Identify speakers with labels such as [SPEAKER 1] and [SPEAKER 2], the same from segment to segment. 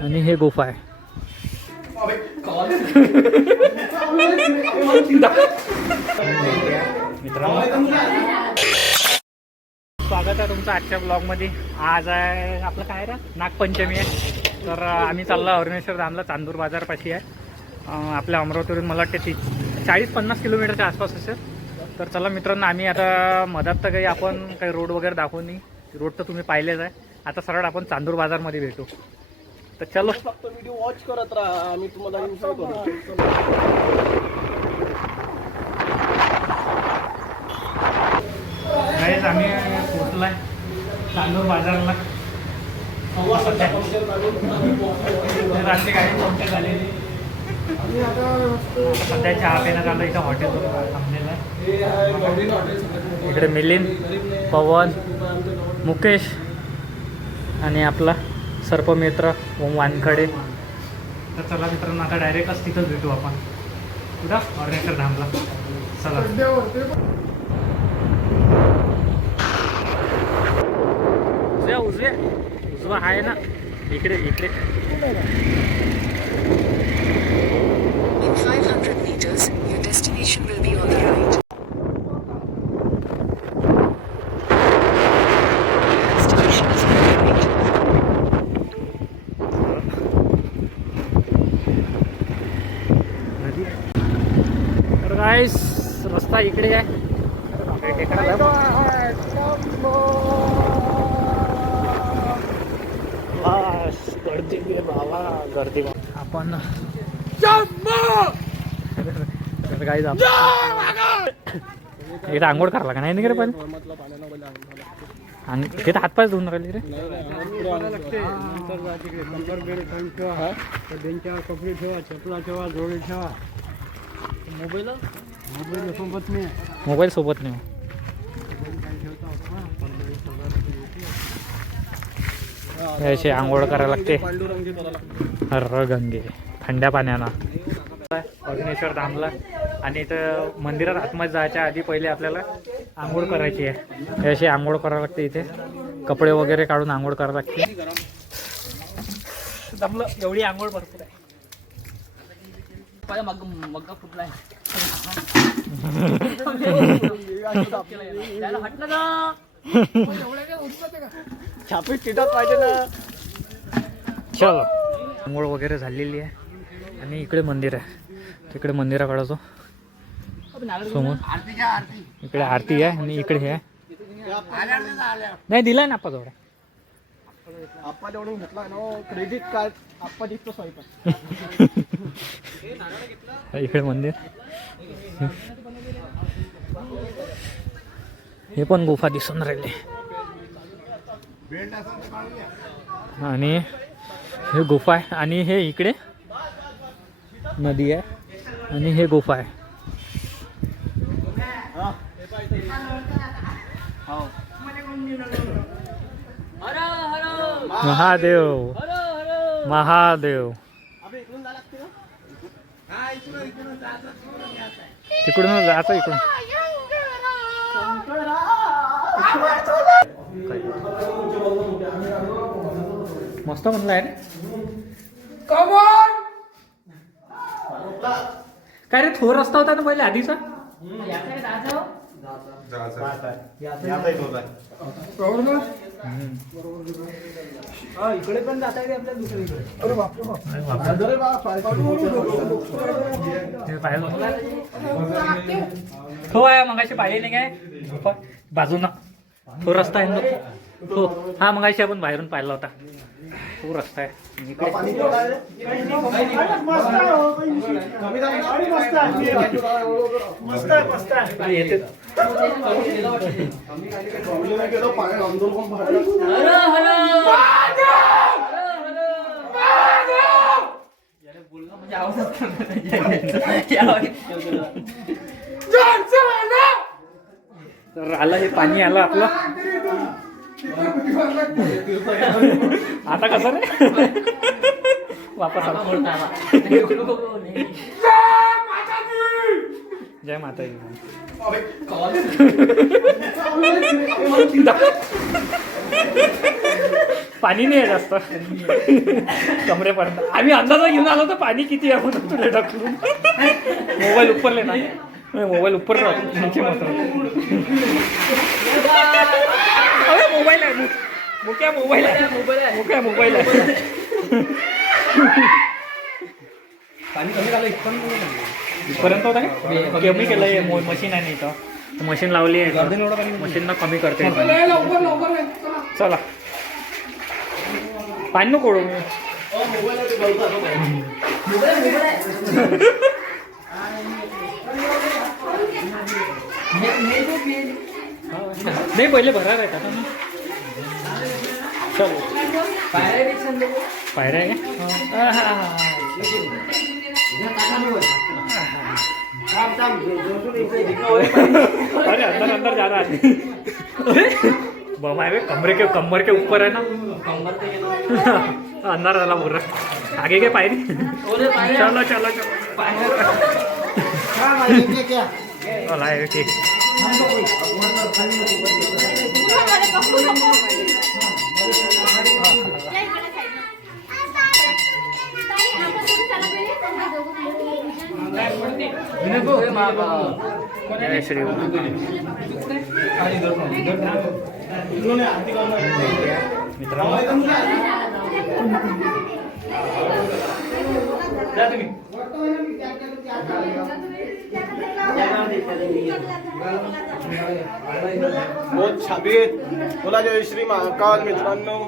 [SPEAKER 1] आणि हे गुफा आहे. मित्रांनो स्वागत आहे तुमचं आजच्या ब्लॉगमध्ये आज आहे आपलं काय रे? नागपंचमी आहे. तर आम्ही चाललो अरुणेश्वर धामला चांदूर बाजारपाशी आहे. आपल्या अमरावतीवरून मला वाटते ती चाळीस पन्नास किलोमीटरच्या आसपास असेल. तर चला मित्रांनो आम्ही आता मधात तर काही आपण काही रोड वगैरे दाखवू नाही. रोड तर तुम्ही पाहिलेच आहे. आता सरळ आपण चांदूर बाजारमध्ये भेटू. तर चलो.
[SPEAKER 2] फक्त व्हिडिओ वॉच करत राहा आम्ही तुम्हाला इन्फॉर्म करू
[SPEAKER 1] आम्ही पोचलाय चांदूर बाजारला. सध्या रात्री गाडी पंक्चर झालेली. सध्या चहा पिण्यात आलं इथं हॉटेल थांबलेलं आहे. इकडे मिलिंद पवन मुकेश. आणि आपला सर्पमित्र ओम वानखडे. तर चला मित्रांनो आता डायरेक्टच तिथंच भेटू आपण. कुठं? धामला. चला. उजव्या उजव्या. उजवा आहे ना. इकडे इकडे.
[SPEAKER 3] In 500 meters, your destination will be
[SPEAKER 1] रस्ता इकडे आहे टेकडा गर्दी बाबा गर्दी बा. आपण आपण इथं आंघोळ करायला का नाही ना रे पण? आणि तिथं हातपाय धुवून राहिले रे.
[SPEAKER 2] कपडे ठेवा चपला ठेवा जोडी ठेवा. मोबाईल मोबाईल सोबत नाही.
[SPEAKER 1] असे आंघोळ करायला लागते.
[SPEAKER 2] पांडुरंगी
[SPEAKER 1] गंगे थंड्या पाण्यानं. अग्नेश्वर धामला. आणि इथं मंदिरात आतमध्ये जायच्या आधी पहिले आपल्याला आंघोळ करायची आहे. हे अशी आंघोळ करावं लागते इथे. कपडे वगैरे काढून आंघोळ करावं लागते. एवढी आंघोळ भरपूर आहे.
[SPEAKER 4] मग मग्गा फुटला आहे
[SPEAKER 2] छापी चिटात पाहिजे ना
[SPEAKER 1] चलो. आंघोळ वगैरे झालेली आहे. आणि इकडे मंदिर आहे. तिकडे मंदिराकडं जो समोर. इकडे आरती आहे आणि इकडे हे आहे. नाही दिलाय ना आपा
[SPEAKER 2] आपण एवढं घेतला ना क्रेडिट कार्ड आपण
[SPEAKER 1] इकडे मंदिर. हे पण गुफा दिसून राहिले. आणि हे गुफा आहे. आणि हे इकडे नदी आहे. आणि हे गुफा आहे. महादेव. महादेव. तिकडून जायचं इकडून मस्त म्हणलं आहे रे काय रे थोर रस्ता होता ना पहिले आधीचा?
[SPEAKER 2] इकडे पण जाता येते आपल्या दुसरीकडे
[SPEAKER 1] ते पाहिलं हो आहे मगाशी पाहिले नाही काय? बाजूना तो रस्ता आहे ना. तो हा मगाशी आपण बाहेरून पाहिला होता. तो रस्ता आहे. इकडे येते.
[SPEAKER 4] हर हर
[SPEAKER 1] तर आलं हे पाणी आलं आपलं. आता कसं रे? वापस जय माता पाणी नाही आहे जास्त. कमरेपर्यंत आम्ही अंदाजा घेऊन आलो तर पाणी किती आहे म्हणून तुला टाकून मोबाईल उपरले नाही ना मोबाईल उपर राहतो त्यांचे मात्र अरे मोबाईल आहे मु- मुक्या मोबाईल आहे मुक्या मोबाईल आहे
[SPEAKER 2] पाणी कमी झालं इथपर्यंत
[SPEAKER 1] इथपर्यंत होता का कमी केलं आहे मशीन आहे नाही इथं मशीन लावली आहे
[SPEAKER 2] गर्दन एवढं पाणी
[SPEAKER 1] मशीन कमी करते हे पाणी. चला पाणी नको नाही पहिले भरा आहे का चल. पायऱ्या आहे का. अरे अंदर अंदर जा रहा है. बाबा है कमरे के कमर के ऊपर है ना. अंदर वाला बोल रहा आगे के पायरी. चलो चलो चलो. चला है ठीक जय श्री मित्रांनो
[SPEAKER 5] बहुत छाबीत बोला. जय श्री महाकाल मित्रांनो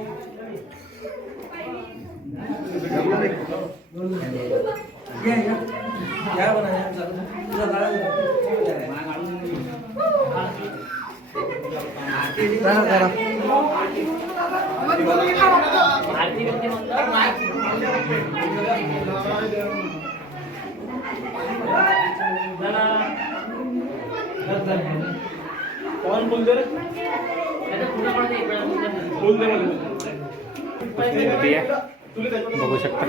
[SPEAKER 5] कौन बोल दे
[SPEAKER 1] बघू शकता.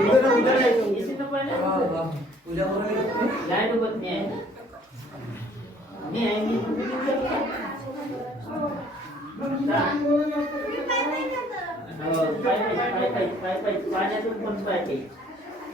[SPEAKER 4] पाण्यातून पण पाय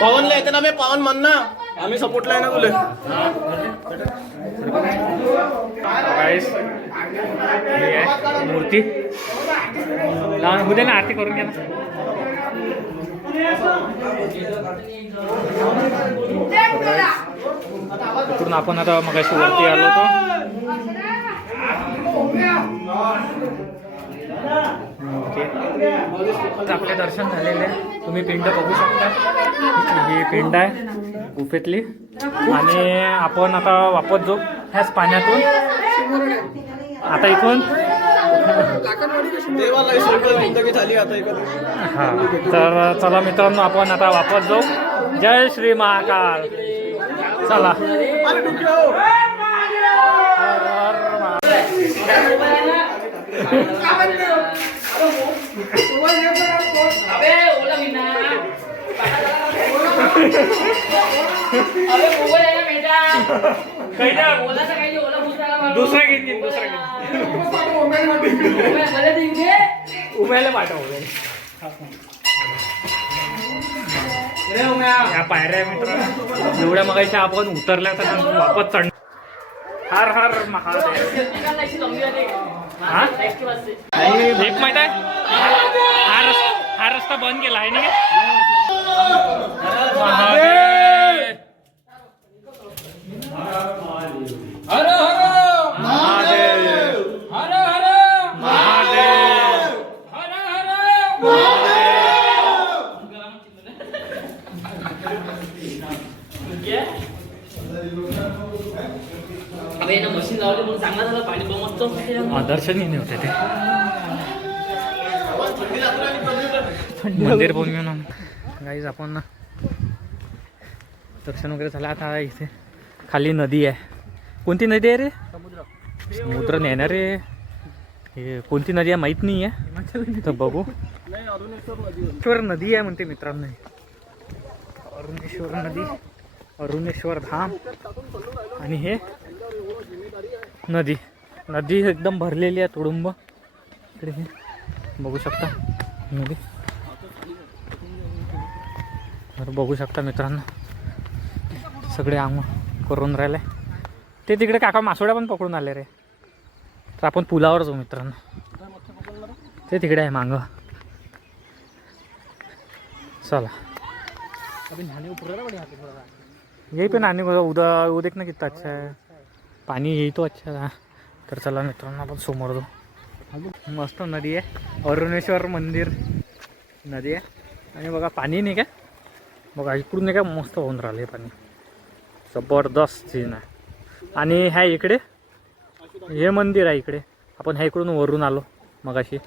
[SPEAKER 5] पवनला येते ना बे पवन म्हण ना. आम्ही सपोर्टला आहे ना तुले.
[SPEAKER 1] गाईस ही आहे मूर्ती. लहान होऊ दे ना आरती करून घ्या ना. तिकडून आपण आता मगाशी वरती आलो होतो. आता आपले दर्शन झालेले. आहे. तुम्ही पिंड बघू शकता. ही पिंड आहे गुफेतली. आणि आपण आता वापस जाऊ ह्याच पाण्यातून. आता इथून? हा. तर चला मित्रांनो आपण आता वापस जाऊ. जय श्री महाकाल. चला.
[SPEAKER 5] अरे डुक्यो
[SPEAKER 1] दुसरा घेतील दुसरा उभ्याला पाठव या पायऱ्या मित्र एवढ्या मगायच्या आपण उतरल्या तर वापस चढ હર હર महा माहित आहे हा रस्ता हा रस्ता बंद केला आहे ना Yeah. दर्शन घेणे दर्शनही नाही होते ते. मंदिर पाहून घेऊन गाईज आपण ना दर्शन वगैरे झालं. आता इथे खाली नदी आहे. कोणती नदी आहे रे? समुद्र नेणार रे. हे कोणती नदी आहे माहीत नाही आहे तर बघू अरुणेश्वर नदी आहे म्हणते मित्रांनो. अरुणेश्वर नदी. अरुणेश्वर धाम. आणि हे नदी. नदी एकदम भरलेली आहे तुडुंब इकडे हे बघू शकता नदी. तर बघू शकता मित्रांनो सगळे आंग करून राहिले. ते तिकडे काका मासोड्या पण पकडून आले रे. तर आपण पुलावर जाऊ मित्रांनो. ते तिकडे आहे मांग. चला. यही पे नानी बघा उद्या वो देखना किती अच्छा आहे पाणी यही तो अच्छा तर चला मित्रांनो आपण समोर जाऊ। मस्त नदी आहे अरुणेश्वर मंदिर नदी आहे. आणि बघा पाणी नाही काय बघा इकडून नाही का मस्त होऊन राहिले पाणी. जबरदस्त सीन आहे. आणि ह्या इकडे हे मंदिर आहे इकडे. आपण ह्या इकडून वरून आलो मगाशी.